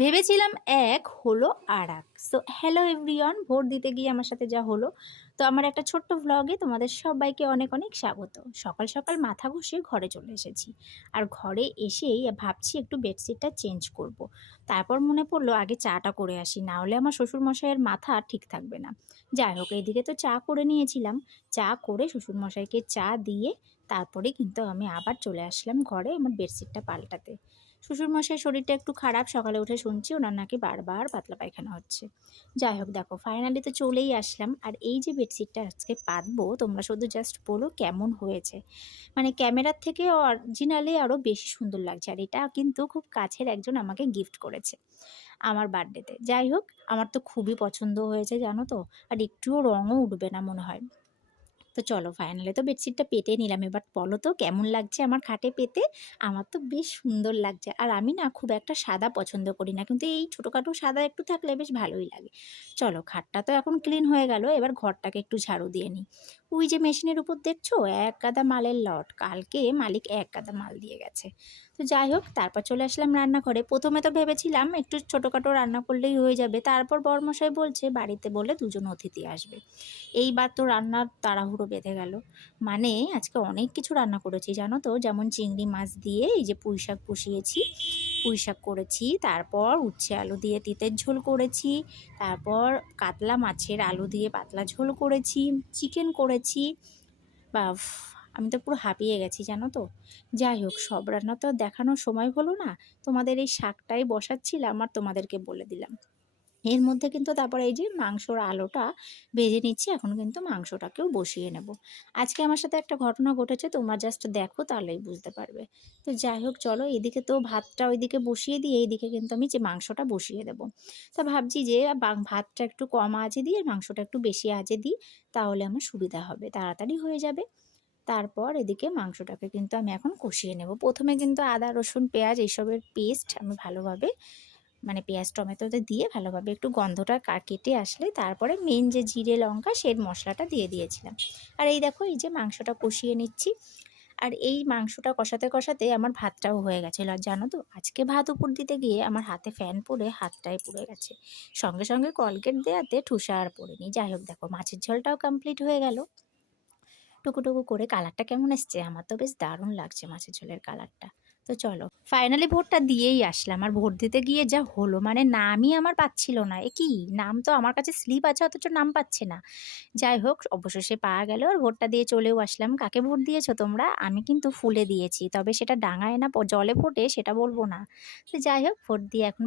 ভেবেছিলাম এক, হলো আরেক। সো হ্যালো এভরিওয়ান, ভোট দিতে গিয়ে আমার সাথে যা হলো। তো আমার একটা ছোট্ট ভ্লগে তোমাদের সবাইকে অনেক অনেক স্বাগত। সকাল সকাল মাথা ঘষে ঘরে চলে এসেছি। আর ঘরে এসেই ভাবছি একটু বেডশিটটা চেঞ্জ করব। তারপর মনে পড়লো আগে চাটা করে আসি, না হলে আমার শ্বশুরমশাইয়ের মাথা ঠিক থাকবে না। যাই হোক, এইদিকে তো চা করে নিয়েছিলাম। চা করে শ্বশুরমশাইকে চা দিয়ে তারপরে কিন্তু আমি আবার চলে আসলাম ঘরে আমার বেডশিটটা পাল্টাতে। শ্বশুরমশাইয়ের শরীরটা একটু খারাপ, সকালে উঠে শুনছি ওনার নাকি বারবার পাতলা পায়খানা হচ্ছে। যাই হোক, দেখো ফাইনালি তো চলেই আসলাম। আর এই যে বেডশিটটা আজকে পাতবো, তোমরা শুধু জাস্ট বলো কেমন হয়েছে। মানে ক্যামেরার থেকে অরিজিনালি আরও বেশি সুন্দর লাগছে। আর এটা কিন্তু খুব কাছের একজন আমাকে গিফট করেছে আমার বার্থডেতে। যাই হোক, আমার তো খুবই পছন্দ হয়েছে জানো তো। আর একটুও রঙও উঠবে না মনে হয়। তো চলো ফাইনালি তো বেডশিটটা পেতে নিলাম। এবার বলো তো কেমন লাগছে আমার খাটে পেতে। আমার তো বেশ সুন্দর লাগছে। আর আমি না খুব একটা সাদা পছন্দ করি না, কিন্তু এই ছোটোখাটো সাদা একটু থাকলে বেশ ভালোই লাগে। চলো, খাটটা তো এখন ক্লিন হয়ে গেল, এবার ঘরটাকে একটু ঝাড়ু দিয়ে নিই। ওই যে মেশিনের উপর দেখছো এক গাদা মালের লট, কালকে মালিক এক গাদা মাল দিয়ে গেছে। তো যাই হোক, তারপর চলে আসলাম রান্নাঘরে। প্রথমে তো ভেবেছিলাম একটু ছোটোখাটো রান্না করলেই হয়ে যাবে, তারপর বরমশাই বলছে বাড়িতে বলে দুজন অতিথি আসবে। এইবার তো রান্নার তাড়াহুড়ো বেঁধে গেল। মানে আজকে অনেক কিছু রান্না করেছি জানো তো, যেমন চিংড়ি মাছ দিয়ে এই যে পুঁই শাক বসিয়েছি, পুঁই শাক করেছি, তারপর উচ্ছে আলু দিয়ে তিতের ঝোল করেছি, তারপর কাতলা মাছের আলু দিয়ে পাতলা ঝোল করেছি, চিকেন করেছি। বাফ, আমি তো পুরো হাঁপিয়ে গেছি জানো তো। যাই হোক, সব রান্না তো আর দেখানোর সময় হলো না। তোমাদের এই শাকটাই বসাচ্ছিলাম আর তোমাদেরকে বলে দিলাম। এর মধ্যে কিন্তু তারপরে এই যে মাংসর আলুটা ভেজে নিচ্ছি, এখন কিন্তু মাংসটাকেও বসিয়ে নেব। আজকে আমার সাথে একটা ঘটনা ঘটেছে, তোমরা জাস্ট দেখো তাহলেই বুঝতে পারবে। তো যাই হোক চলো, এদিকে তো ভাতটা ওইদিকে বসিয়ে দিয়ে এইদিকে কিন্তু আমি যে মাংসটা বসিয়ে দেবো। তা ভাবছি যে ভাতটা একটু কম আঁচে দিয়ে মাংসটা একটু বেশি আঁচে দিই, তাহলে আমার সুবিধা হবে, তাড়াতাড়ি হয়ে যাবে। তারপর এদিকে মাংসটাকে কিন্তু আমি এখন কষিয়ে নেব। প্রথমে কিন্তু আদা রসুন পেঁয়াজ এইসবের পেস্ট আমি ভালোভাবে, মানে পেঁয়াজ টমেটোতে দিয়ে ভালোভাবে একটু গন্ধটা কেটে আসলে তারপরে মেন যে জিরে লঙ্কা সেই মশলাটা দিয়ে দিয়েছিলাম। আর এই দেখো, এই যে মাংসটা কষিয়ে নিচ্ছি। আর এই মাংসটা কষাতে কষাতে আমার ভাতটাও হয়ে গেছিলো। আর জানো তো, আজকে ভাত উপর দিতে গিয়ে আমার হাতে ফ্যান পড়ে হাতটাই পুড়ে গেছে। সঙ্গে সঙ্গে কলগেট দেওয়াতে ঠুসা আর পড়েনি। যাই হোক, দেখো মাছের ঝোলটাও কমপ্লিট হয়ে গেল। টুকু করে কালারটা কেমন এসছে, আমার তো বেশ দারুণ লাগছে মাছের ঝোলের কালারটা। তো চলো ফাইনালি ভোটটা দিয়েই আসলাম। আর ভোট দিতে গিয়ে যা হলো, মানে নামই আমার পাচ্ছিল না। এ কি, নাম তো আমার কাছে স্লিপ আছে অথচ নাম পাচ্ছে না। যাই হোক, অবশেষে পাওয়া গেল আর ভোটটা দিয়ে চলেও আসলাম। কাকে ভোট দিয়েছো তোমরা? আমি কিন্তু ফুলে দিয়েছি, তবে সেটা ডাঙায় না জলে ফোটে সেটা বলবো না। তো যাই হোক, ভোট দিয়ে এখন